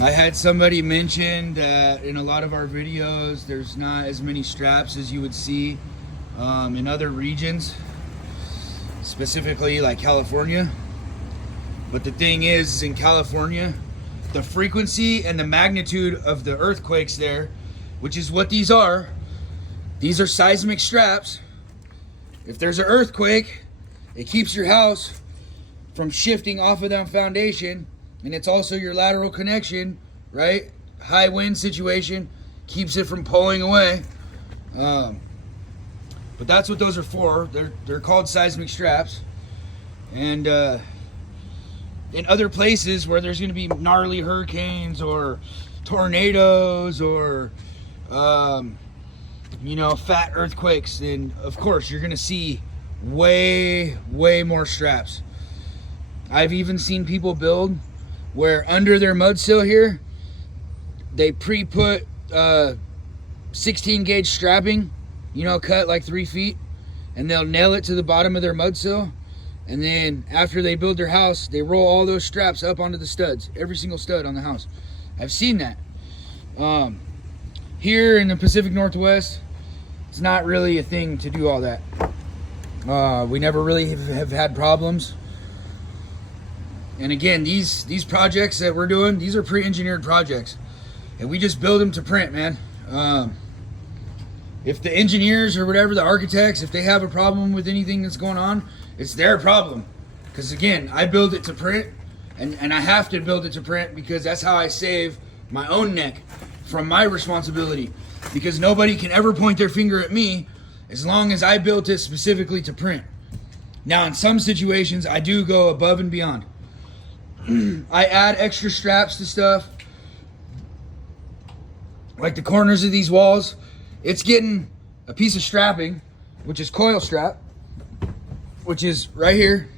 I had somebody mention that in a lot of our videos, there's not as many straps as you would see in other regions, specifically like California. But the thing is in California, the frequency and the magnitude of the earthquakes there, which is what these are seismic straps. If there's an earthquake, it keeps your house from shifting off of that foundation, and it's also your lateral connection, right? High wind situation keeps it from pulling away. But that's what those are for. They're called seismic straps. And in other places where there's going to be gnarly hurricanes or tornadoes or fat earthquakes, then of course you're going to see way more straps. I've even seen people build where under their mud sill here they pre-put 16 gauge strapping, cut like 3 feet, and they'll nail it to the bottom of their mud sill, and then after they build their house they roll all those straps up onto the studs, every single stud on the house. I've seen that. Here in the Pacific Northwest, it's not really a thing to do all that. We never really have had problems. And again, these projects that we're doing, these are pre-engineered projects, and we just build them to print, man. If the engineers or whatever, the architects, if they have a problem with anything that's going on, it's their problem. Because again, I build it to print, and I have to build it to print because that's how I save my own neck from my responsibility. Because nobody can ever point their finger at me as long as I built it specifically to print. Now, in some situations, I do go above and beyond. I add extra straps to stuff. Like the corners of these walls, it's getting a piece of strapping, which is coil strap, which is right here.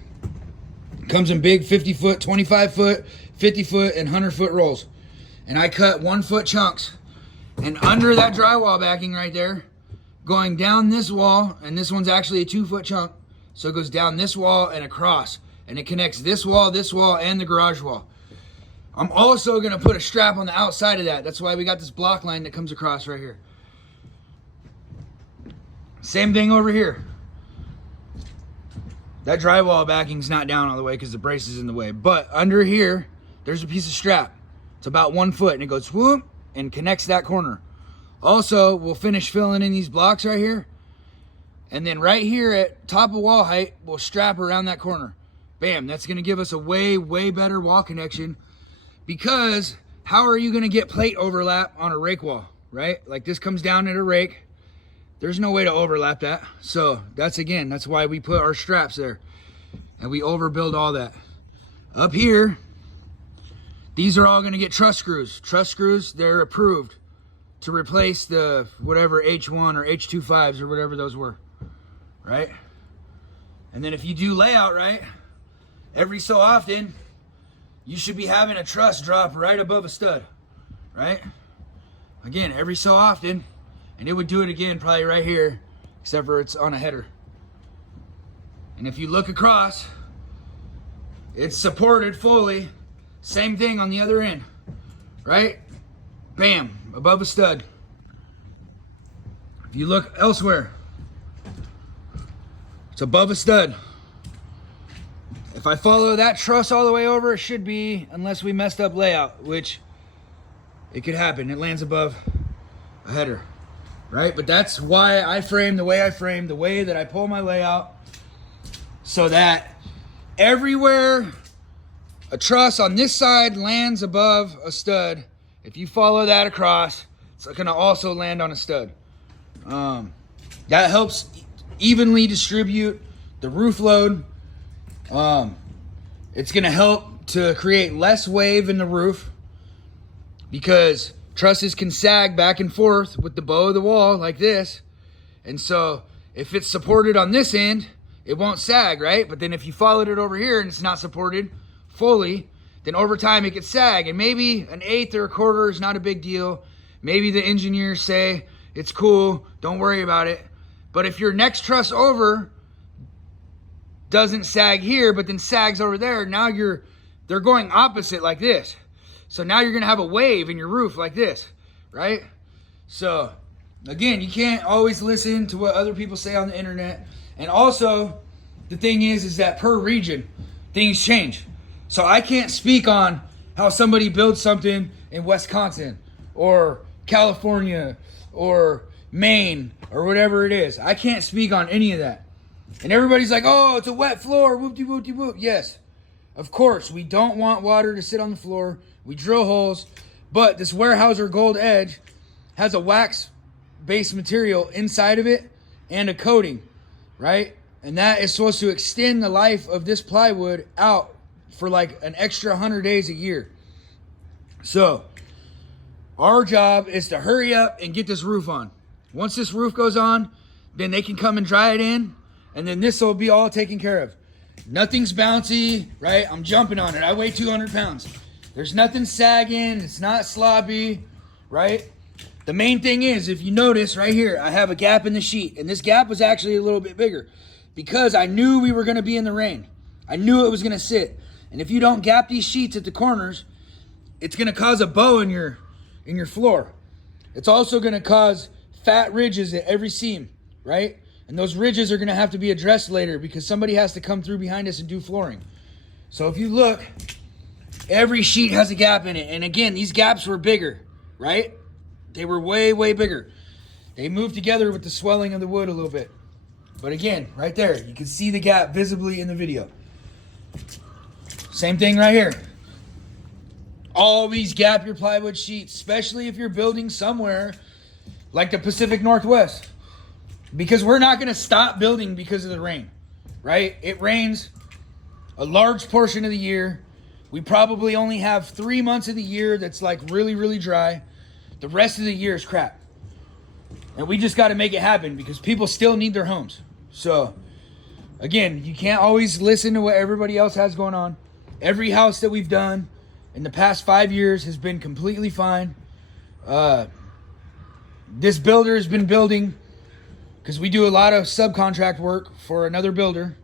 Comes in big 50 foot, 25 foot, 50 foot, and 100 foot rolls. And I cut 1 foot chunks. And under that drywall backing right there, going down this wall, and this one's actually a 2 foot chunk, so it goes down this wall and across. And it connects this wall, and the garage wall. I'm also gonna put a strap on the outside of that. That's why we got this block line that comes across right here. Same thing over here. That drywall backing's not down all the way because the brace is in the way. But under here, there's a piece of strap. It's about 1 foot, and it goes whoop and connects that corner. Also, we'll finish filling in these blocks right here. And then right here at top of wall height, we'll strap around that corner. Bam, that's gonna give us a way better wall connection, because how are you gonna get plate overlap on a rake wall, right? Like this comes down at a rake. There's no way to overlap that. So that's why we put our straps there. And we overbuild all that. Up here, these are all gonna get truss screws. Truss screws, they're approved to replace the whatever H1 or H25s or whatever those were, right? And then if you do layout right, every so often, you should be having a truss drop right above a stud, right? Again, every so often, and it would do it again probably right here, except for it's on a header. And if you look across, it's supported fully. Same thing on the other end, right? Bam, above a stud. If you look elsewhere, it's above a stud. If I follow that truss all the way over, it should be, unless we messed up layout, which it could happen. It lands above a header, right? But that's why I frame the way I frame, the way that I pull my layout, so that everywhere a truss on this side lands above a stud, if you follow that across, it's gonna also land on a stud. That helps evenly distribute the roof load. It's gonna help to create less wave in the roof, because trusses can sag back and forth with the bow of the wall like this. And so if it's supported on this end, it won't sag, right? But then if you followed it over here and it's not supported fully, then over time it could sag. And maybe an eighth or a quarter is not a big deal. Maybe the engineers say it's cool, don't worry about it. But if your next truss over doesn't sag here, but then sags over there, now they're going opposite like this. So now you're gonna have a wave in your roof like this, right? So again, you can't always listen to what other people say on the internet. And also, the thing is that per region, things change. So I can't speak on how somebody builds something in Wisconsin or California or Maine or whatever it is. I can't speak on any of that. And everybody's like, oh, it's a wet floor, whoop-de-whoop-de-whoop. Yes, of course, we don't want water to sit on the floor. We drill holes. But this Weyerhaeuser Gold Edge has a wax-based material inside of it and a coating, right? And that is supposed to extend the life of this plywood out for like an extra 100 days a year. So our job is to hurry up and get this roof on. Once this roof goes on, then they can come and dry it in, and then this will be all taken care of. Nothing's bouncy, right? I'm jumping on it. I weigh 200 pounds. There's nothing sagging. It's not sloppy, right? The main thing is, if you notice right here, I have a gap in the sheet, and this gap was actually a little bit bigger because I knew we were going to be in the rain. I knew it was going to sit. And if you don't gap these sheets at the corners, it's going to cause a bow in your floor. It's also going to cause fat ridges at every seam, right? And those ridges are going to have to be addressed later because somebody has to come through behind us and do flooring. So if you look, every sheet has a gap in it. And again, these gaps were bigger, right? They were way, way bigger. They moved together with the swelling of the wood a little bit. But again, right there, you can see the gap visibly in the video. Same thing right here. Always gap your plywood sheets, especially if you're building somewhere like the Pacific Northwest. Because we're not going to stop building because of the rain, right? It rains a large portion of the year. We probably only have 3 months of the year that's like really, really dry. The rest of the year is crap. And we just got to make it happen because people still need their homes. So, again, you can't always listen to what everybody else has going on. Every house that we've done in the past 5 years has been completely fine. This builder has been building because we do a lot of subcontract work for another builder.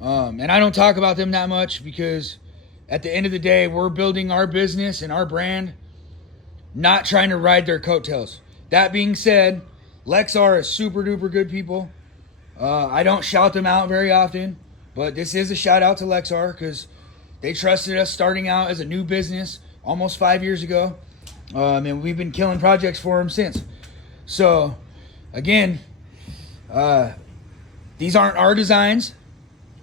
And I don't talk about them that much because at the end of the day, we're building our business and our brand, not trying to ride their coattails. That being said, Lexar is super duper good people. I don't shout them out very often, but this is a shout out to Lexar because they trusted us starting out as a new business almost 5 years ago. And we've been killing projects for them since. So, again, these aren't our designs.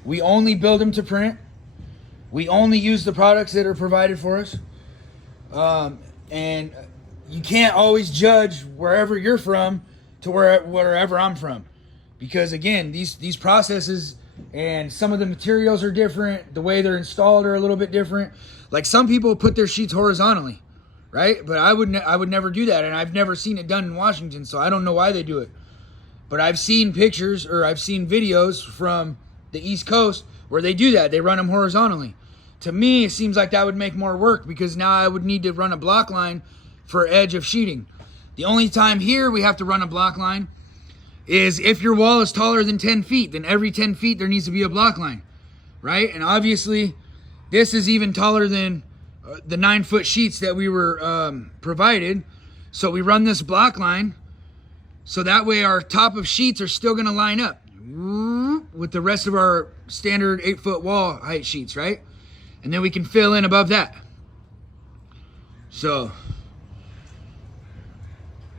We only build them to print. We only use the products that are provided for us. And you can't always judge wherever you're from to wherever I'm from. Because again, these processes and some of the materials are different. The way they're installed are a little bit different. Like some people put their sheets horizontally, right? But I would never do that. And I've never seen it done in Washington, so I don't know why they do it. But I've seen pictures or I've seen videos from the East Coast where they do that. They run them horizontally. To me, it seems like that would make more work because now I would need to run a block line for edge of sheeting. The only time here we have to run a block line is if your wall is taller than 10 feet, then every 10 feet there needs to be a block line, right? And obviously, this is even taller than the 9-foot sheets that we were provided. So we run this block line so that way our top of sheets are still gonna line up with the rest of our standard 8-foot wall height sheets, right? And then we can fill in above that. So,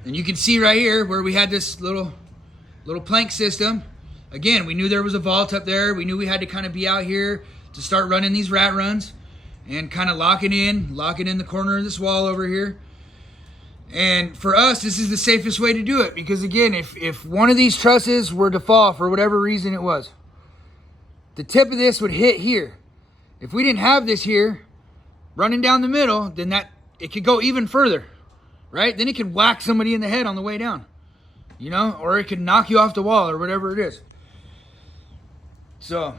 and you can see right here where we had this little plank system. Again, we knew there was a vault up there. We knew we had to kind of be out here to start running these rat runs and kind of locking in the corner of this wall over here. And for us, this is the safest way to do it because again, if one of these trusses were to fall for whatever reason it was, the tip of this would hit here. If we didn't have this here running down the middle, then it could go even further, right? Then it could whack somebody in the head on the way down, you know, or it could knock you off the wall or whatever it is. So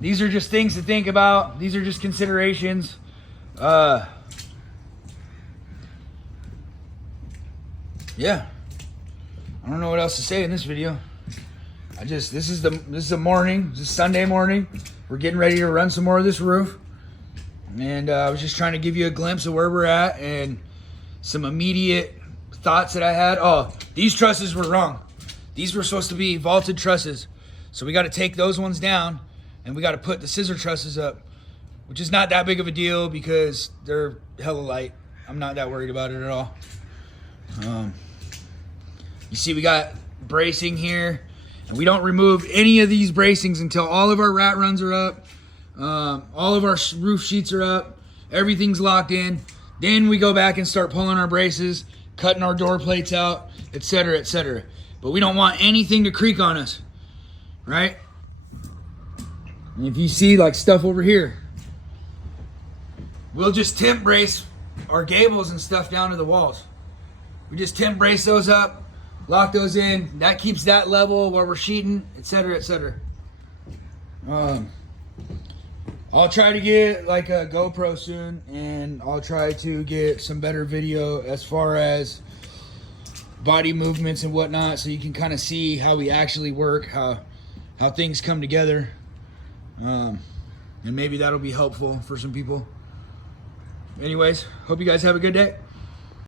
these are just things to think about. These are just considerations. Yeah, I don't know what else to say in this video. This is a morning. This is Sunday morning. We're getting ready to run some more of this roof. And I was just trying to give you a glimpse of where we're at and some immediate thoughts that I had. Oh, these trusses were wrong. These were supposed to be vaulted trusses. So we got to take those ones down and we got to put the scissor trusses up, which is not that big of a deal because they're hella light. I'm not that worried about it at all. You see we got bracing here, and we don't remove any of these bracings until all of our rat runs are up, all of our roof sheets are up, everything's locked in. Then we go back and start pulling our braces, cutting our door plates out, etc., etc. But we don't want anything to creak on us, right? And if you see like stuff over here, we'll just temp brace our gables and stuff down to the walls. We just temp brace those up, lock those in. That keeps that level while we're sheeting, etc., etc. I'll try to get like a GoPro soon, and I'll try to get some better video as far as body movements and whatnot, so you can kind of see how we actually work, how things come together, and maybe that'll be helpful for some people. Anyways, hope you guys have a good day.